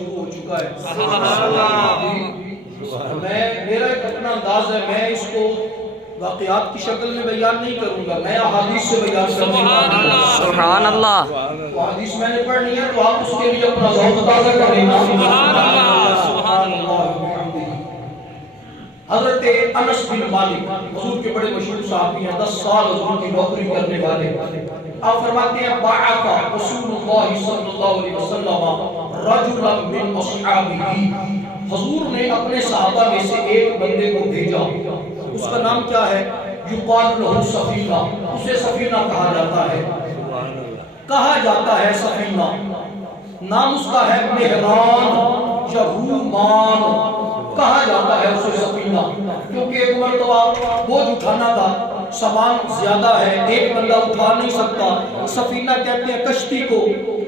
شروع ہو چکا ہے. میرا ایک اپنا انداز ہے، میں اس کو واقعات کی شکل میں بیان نہیں کروں گا، میں احادیث سے بیان کروں گا. سبحان اللہ. تو حدیث میں نے پڑھنی ہے تو آپ اس کے لیے اپنا ذوق تازہ کر لینا. سبحان اللہ. سبحان اللہ. حضرت انس بن مالک حضور کے بڑے مشہور صحابی ہیں، 10 سال حضور کی نوکری کرنے والے. آپ فرماتے ہیں بعث رسول اللہ صلی اللہ علیہ وسلم رجلا من اصحابہ، حضور نے اپنے صحابہ میں سے ایک بندے کو بھیجا. اس کا نام کیا ہے؟ یقال له سفینہ، اسے سفینہ کہا جاتا ہے. سفینہ. نام اس کا ہے مہران یا رومان، کہا جاتا ہے اسے سفینہ کیونکہ ایک مرتبہ بوجھ اٹھانا تھا، سامان زیادہ ہے، ایک بندہ اٹھا نہیں سکتا. سفینہ کہتے ہیں کشتی کو.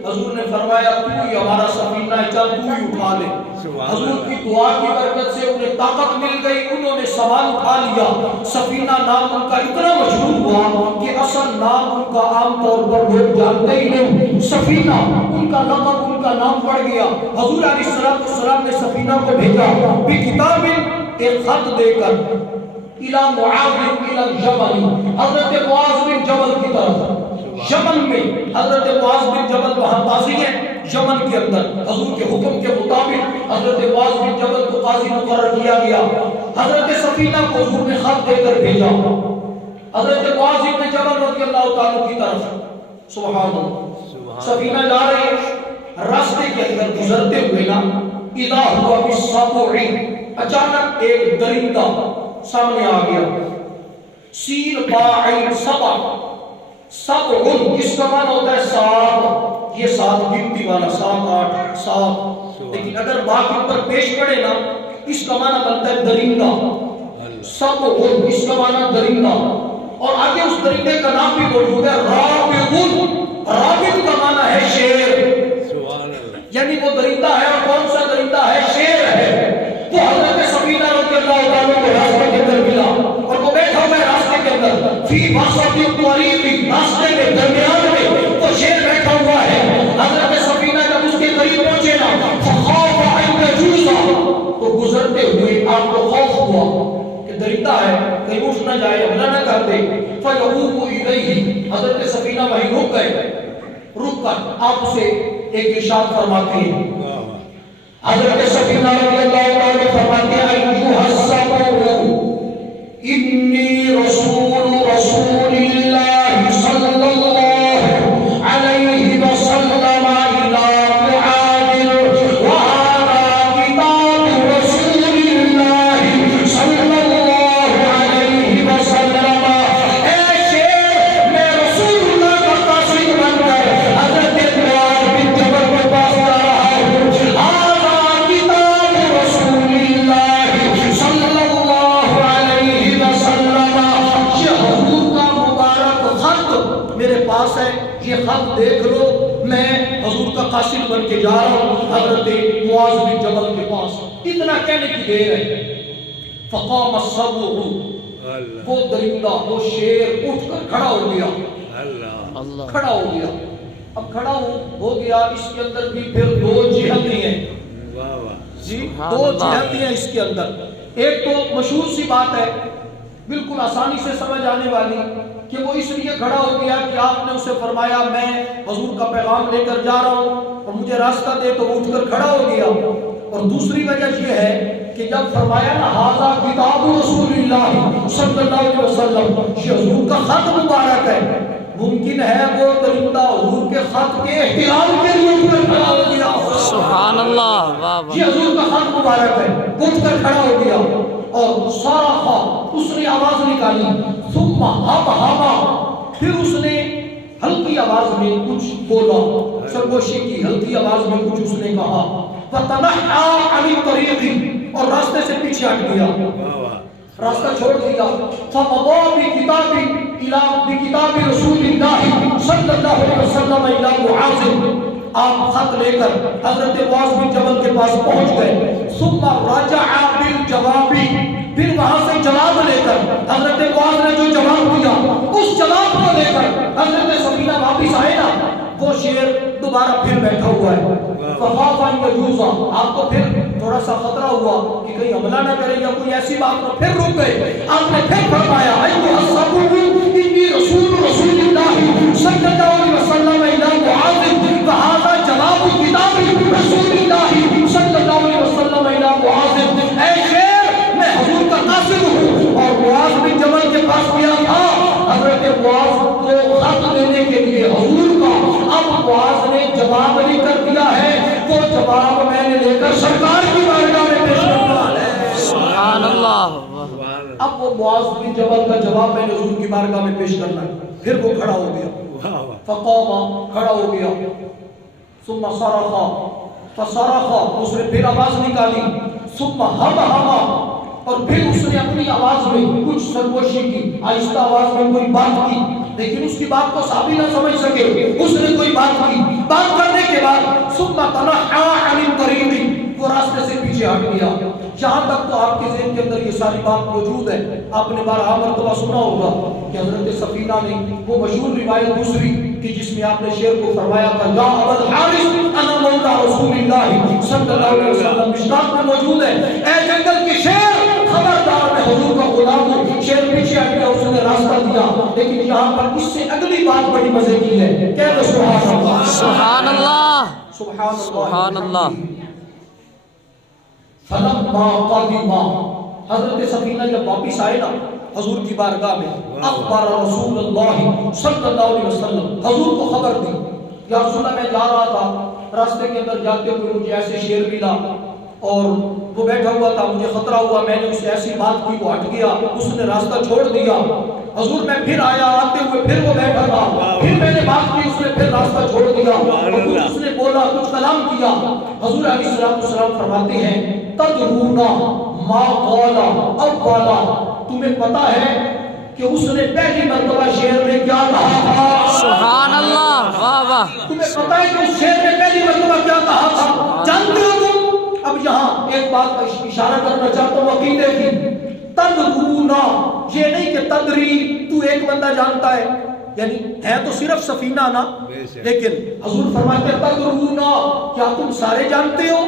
حضور نے فرمایا تو ہی ہمارا سفینہ ہے، چل تو ہی اٹھا لے. حضور کی دعا کی برکت سے انہیں طاقت مل گئی، انہوں نے سامان اٹھا لیا. سفینہ نام ان کا اتنا مشہور ہوا کہ اصل نام ان کا عام طور پر لوگ جانتے ہی نہیں. سفینہ ان کا لقب، ان کا نام پڑ گیا. حضور علیہ السلام نے سفینہ کو بھیجا بکتاب، ایک خط دے کر الى معاذ الى الجبل، حضرت معاذ بن جبل کی طرف. یمن میں حضرت معاذ بن جبل وہاں قاضی ہیں یمن کے اندر. حضور کے حکم کے مطابق حضرت معاذ بن جبل کو قاضی مقرر کیا گیا. حضرت سفینہ کو حضور نے خط دے کر بھیجا حضرت معاذ بن جبل رضی اللہ تعالیٰ کی طرف. سبحان اللہ. سفینہ جا رہے ہیں، راستے کے اندر گزرتے ہوئے نا اذا ہوا بالسبع، اچانک ایک درندہ سامنے آ گیا. سین با عین سبع، سبع اس کا معنی ہوتا ہے 7، یہ 7 گنتی والا 7 8 7، لیکن اگر با کے اوپر پیش پڑے نا اس کا معنی بنتا ہے درندہ. سبع اس کا معنی درندہ، اور آگے اس درندے کا نام بھی موجود ہے رابط. رابط کا معنی ہے شیر، یعنی وہ درندہ ہے. اور کون سا درندہ ہے؟ شیر ہے. تو حضرت سفینہ رضی اللہ تعالیٰ کو راستے کے اندر ملا اور وہ بیٹھا ہوا ہے راستے کے اندر فی وسط الطریق، راستے کے درمیان میں وہ شیر بیٹھا ہوا ہے. حضرت سفینہ جب اس کے قریب پہنچے نا فخاف ان یجوز، تو گزرتے ہوئے آپ کو خوف ہوا کہ درندہ ہے کہیں اٹھ نہ جائے، حملہ نہ کر دے. فیعوب الیہ، حضرت سفینہ وہیں رک گئے. رک کر آپ اسے ایک ارشاد فرماتے ہیں. حضرت سفینہ رضی اللہ عنہ فرماتے ہیں ایھا السبع انی رسول اللہ صلی اللہ علیہ وسلم الی معاذ وہذا کتاب رسول اللہ صلی اللہ علیہ وسلم. اے شیر، میں رسول اللہ کا قاصد بن کر حضرت معاذ بن جبل کے پاس آ رہا ہوں. ہے یہ خط دیکھ لو، میں حضور کا قاصد بن کے جا رہا ہوں حضرت معاذ بن جبل کے پاس. اتنا کہنے کی دیر ہے فقام السبع، وہ درندہ وہ شیر اٹھ کر کھڑا ہو گیا. کھڑا ہو گیا. اب کھڑا ہو گیا، اس کے اندر بھی پھر 2 جہتیں ہیں جی، 2 جہتیں ہیں اس کے اندر. ایک تو مشہور سی بات ہے بالکل آسانی سے سمجھ آنے والی کہ وہ اس لیے کھڑا ہو گیا کہ آپ نے اسے فرمایا میں حضور کا پیغام لے کر جا رہا ہوں اور مجھے راستہ دے، تو وہ اٹھ کر کھڑا ہو گیا. اور دوسری وجہ یہ ہے کہ جب فرمایا نا ھذا کتاب رسول اللہ صلی اللہ علیہ وسلم، یہ حضور کا خط مبارک ہے، ممکن ہے وہ درندہ حضور کے خط کے احترام کے لیے اٹھ کر کھڑا ہو گیا. سبحان اللہ. یہ حضور کا خط مبارک ہے، اٹھ کر کھڑا ہو گیا اور صرخ، اس نے آواز نکالی. ثم ہبہبا، پھر اس نے ہلکی آواز میں کچھ بولا، سرگوشی کی ہلکی آواز میں کچھ اس نے کہا. فتنحى عن الطريق، اور راستے سے پیچھے ہٹ گیا، راستہ چھوڑ دیا. فمضى بکتاب رسول اللہ صلی اللہ علیہ وسلم الى معاذ، آپ خط لے کر حضرت معاذ بن جبل کے پاس پہنچ گئے. ثم رجع بالجواب، پھر وہاں سے جواب لے کر حضرت معاذ نے جو جواب دیا اس جواب کو لے کر حضرت سفینہ واپس آئے نا، وہ شیر دوبارہ پھر بیٹھا ہوا ہے. فخاف ان یجوزا، آپ کو پھر تھوڑا سا خطرہ ہوا کہ کہیں حملہ نہ کرے یا کوئی ایسی بات نہ. پھر رک گئے. آپ نے پھر فرمایا ایھا الصبر انی رسول اللہ صلی اللہ علیہ وسلم الی معاذ وھذا جواب کتاب رسول اللہ صلی اللہ علیہ وسلم الی معاذ. اے شیر، میں حضور کا قاصد ہوں اور معاذ بن جبل کے پاس گیا تھا حضرت معاذ کو خط دینے کے لیے حضور کا. اب معاذ نے جواب نہیں کر دیا ہے، وہ جواب میں نے لے کر سرکار کی بارگاہ میں پیش کرنا ہے. سبحان اللہ. اب وہ معاذ بن جبل کا جواب میں نے حضور کی بارگاہ میں پیش کرنا ہے. پھر وہ کھڑا ہو گیا، فقام، کھڑا ہو گیا. ثم صرخ فصرخ، اس نے پھر آواز نکالی. ثم ہم اور پھر اس نے اپنی آواز میں کچھ سرگوشی کی، آہستہ آواز میں کوئی بات کی، لیکن اس کی بات کو صحابی نہ سمجھ سکے. اس نے کوئی بات کی. بات کرنے کے بعد ثم تنحى عن الطريق، وہ راستے سے پیچھے ہٹ گیا. جہاں تک تو آپ کے ذہن کے اندر یہ ساری بات موجود ہے، آپ نے بارہا مرتبہ سنا ہوگا کہ حضرت سفینہ نے وہ مشہور روایت دوسری کہ جس میں آپ نے شیر کو فرمایا تھا یا ابا الحارث انا مولا رسول اللہ صلی اللہ علیہ وسلم. مشکات میں موجود ہے، اے جنگل کے شیر خبردار، میں حضور کا غلام ہوں. شیر پیچھے ہٹ گیا، اس نے راستہ دیا. لیکن یہاں پر اس سے اگلی بات بڑی مزے کی ہے. کہہ دو سبحان اللہ، سبحان اللہ، سبحان اللہ، سبحان اللہ. فلما قدما، حضرت سفینہ جب واپس آئے نا حضور کی بارگاہ میں، اخبر رسول اللہ صلی اللہ علیہ وسلم، حضور کو خبر دی یا رسول اللہ میں جا رہا تھا، راستے کے اندر جاتے ہوئے مجھے ایسے شیر ملا اور وہ بیٹھا ہوا تھا، مجھے خطرہ ہوا، میں نے اسے ایسی بات کی، وہ ہٹ گیا، اس نے راستہ چھوڑ دیا. حضور میں پھر آیا، آتے ہوئے پھر وہ بیٹھا تھا، پھر میں نے بات کی، اس نے پھر راستہ چھوڑ دیا. حضور اس نے بولا، کچھ کلام کیا. حضور علیہ السلام فرماتے ہیں تدرون ما قال اولا، تمہیں پتا ہے کہ اس نے پہلی مرتبہ شیر میں کیا کہا تھا؟ سبحان اللہ، واہ واہ. تمہیں پتا ہے کہ اس شیر نے پہلی مرتبہ کیا کہا تھا؟ جانتے ہو تم؟ اب یہاں ایک بات اشارہ کرنا چاہتا ہوں عقیدے کی. تدرونا، یہ نہیں کہ تدری تو ایک بندہ جانتا ہے، یعنی ہے تو صرف سفینہ نا، لیکن حضور فرماتے ہیں تدرونا، کیا تم سارے جانتے ہو؟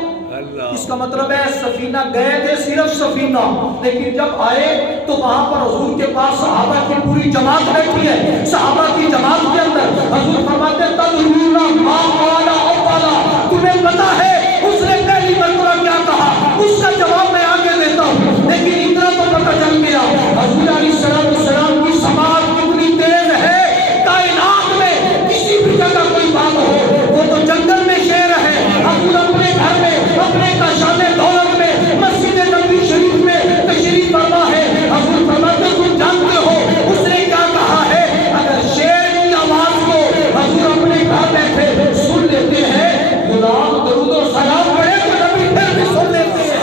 اس کا مطلب ہے سفینہ گئے تھے صرف سفینہ، لیکن جب آئے تو وہاں پر حضور کے پاس صحابہ کی پوری جماعت بیٹھی ہے. صحابہ کی جماعت کے اندر حضور فرماتے ہیں تدرون ما قال اولا، تمہیں پتا ہے اس نے پہلی مرتبہ کیا کہا؟ اس کا جواب میں آگے دیتا ہوں، لیکن اتنا تو پتہ چل گیا حضور علیہ السلام کی سماعت کتنی تیز ہے. کائنات میں کسی بھی جگہ کوئی بات ہو، وہ تو جنگل میں شیر ہے، حضور اپنے گھر میں، اپنے کاشان دولت میں، مسجد نبوی شریف میں تشریف فرما ہے. حضور فرماتے تم جانتے ہو اس نے کیا کہا ہے؟ اگر شیر کی آواز کو حضور اپنے گھر بیٹھے سن لیتے ہیں، غلام درود و سلام پڑھے تو نبی پھر بھی سن لیتے ہیں.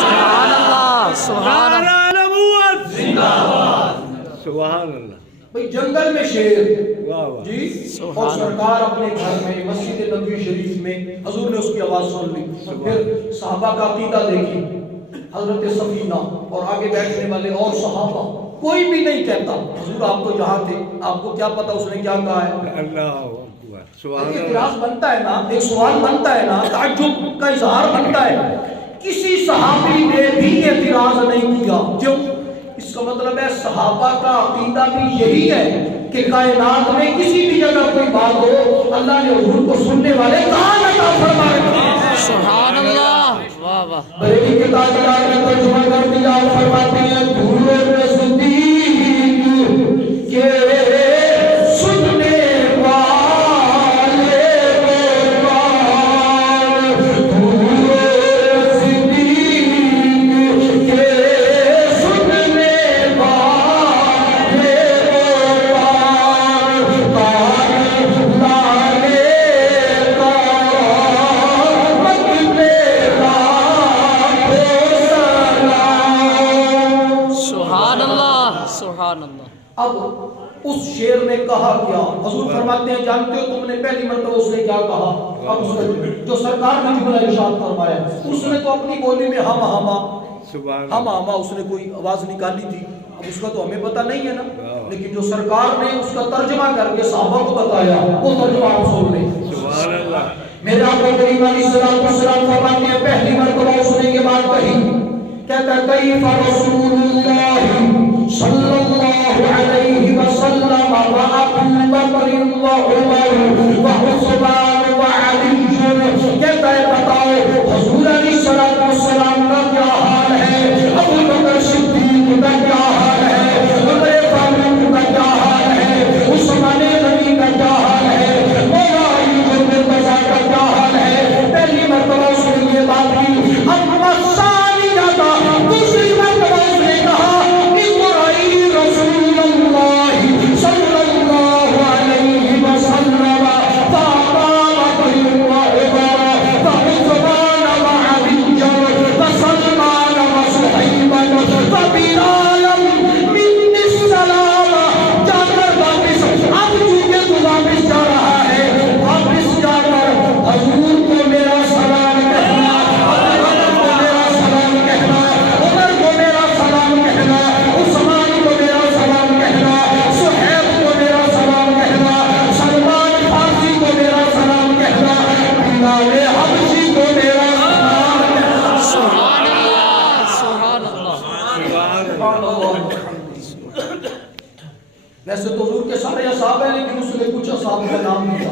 سبحان اللہ، سبحان اللہ. سبحان اللہ. بھئی جنگل میں شیر واہ واہ. جی، اور سرکار اپنے گھر میں مسجد نبوی شریف میں حضور نے اس کی آواز سن لی. اور پھر صحابہ کا عقیدہ دیکھی، حضرت سفینہ اور آگے بیٹھنے والے اور صحابہ، کوئی بھی نہیں کہتا حضور آپ تو یہاں تھے، آپ کو کیا پتا اس نے کیا کہا ہے. اللہ اکبر. سبحان ایک اللہ. اعتراض بنتا ہے نا، ایک سوال بنتا ہے نا، تعجب کا اظہار بنتا ہے. کسی صحابی نے بھی اعتراض نہیں کیا. کیوں؟ اس کا مطلب ہے صحابہ کا عقیدہ بھی یہی ہے کہ کائنات میں کسی بھی جگہ کوئی بات ہو، اللہ نے حضور کو سننے والے کان عطا فرما رکھے ہیں. سبحان اللہ، واہ واہ. بریلی کے تاجدار نے ترجمہ کر دیا اور فرماتے ہیں دھولے میں صدیق کے سننے والے قرآن، دھولے صدیق کے سننے والے قرآن، کان لالے سبحان اللہ. اب اس شیر نے کہا کیا؟ حضور فرماتے ہیں جانتے ہو تم نے پہلی مرتبہ اس نے کیا کہا؟ اب اس نے جو سرکار نے جملہ ارشاد فرمایا، اس نے تو اپنی بولی میں ہم اس نے کوئی آواز نکالی تھی. اس کا تو ہمیں پتہ نہیں ہے نا، لیکن جو سرکار نے اس کا ترجمہ کر کے صحابہ کو بتایا وہ ترجمہ آپ سن لیں۔ سبحان اللہ۔ میرے آقا کریم علیہ السلام فرماتے ہیں پہلی مرتبہ سننے کے بعد کہی، کہتا ہے کیف رسول اللہ صلی اللہ علیہ وسلم و ابو بکر و عمر و عثمان و علی، کہتا ہے بتاؤ حضور علیہ السلام کا کیا حال ہے، ابو بکر صدیق کا کیا حال ہے، عمر فاروق کا کیا حال ہے، عثمان غنی کا کیا حال ہے، مولا علی بن رضا کا کیا حال ہے۔ پہلی مرتبہ سن یہ بات کی، اما ثانیہ دوسری مرتبہ اس نے کہا اقرئی رسول اللہ صلی اللہ علیہ وسلم فابا بکر و عمر فعثمان و علی فسلمان و صہیب فبلال من السلام۔ جا کر واپس، اب چونکہ تو واپس جا رہا ہے، واپس جا کر حضور کو میرا سلام کہنا، ابو بکر کو میرا سلام کہنا، عمر کو میرا سلام کہنا، عثمان کو میرا سلام کہنا، صہیب کو میرا سلام کہنا، سلمان فارسی کو میرا سلام کہنا، بلال حبشی کو میرا سلام کہنا۔ سبحان اللہ سبحان اللہ سبحان اللہ۔ ویسے تو حضور کے سارے اصحاب ہیں، لیکن اس نے کچھ اصحاب کا نام دیا،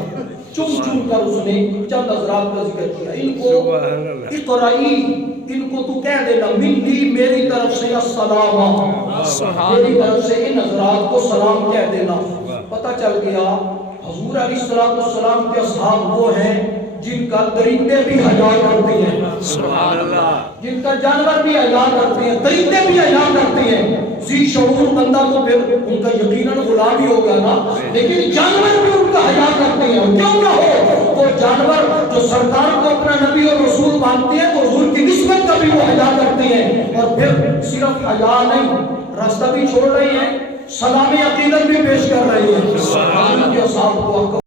چن چن کر اس نے چند حضرات کا ذکر کیا۔ ان کو اقرائی، ان کو تو کہہ دینا منی، میری طرف سے السلام، میری طرف سے ان حضرات کو سلام کہہ دینا۔ پتہ چل گیا حضور علیہ السلام کے اصحاب وہ ہیں جن کا درندے بھی حیا کرتے ہیں، سبحان اللہ جن کا جانور بھی حیا کرتے ہیں، درندے بھی حیا کرتے ہیں۔ ذی شعور بندہ تو پھر ان کا یقیناً غلام ہی ہوگا نا، لیکن جانور بھی ان کا حیا کرتے ہیں۔ کیوں نہ ہو، وہ جانور جو سرکار کو اپنا نبی اور رسول مانتے ہیں تو حضور کی نسبت کا بھی وہ حیا کرتے ہیں۔ اور پھر صرف حیا نہیں، راستہ بھی چھوڑ رہے ہیں، سلام عقیدت بھی پیش کر رہے ہیں۔ حضور کے اصحاب کو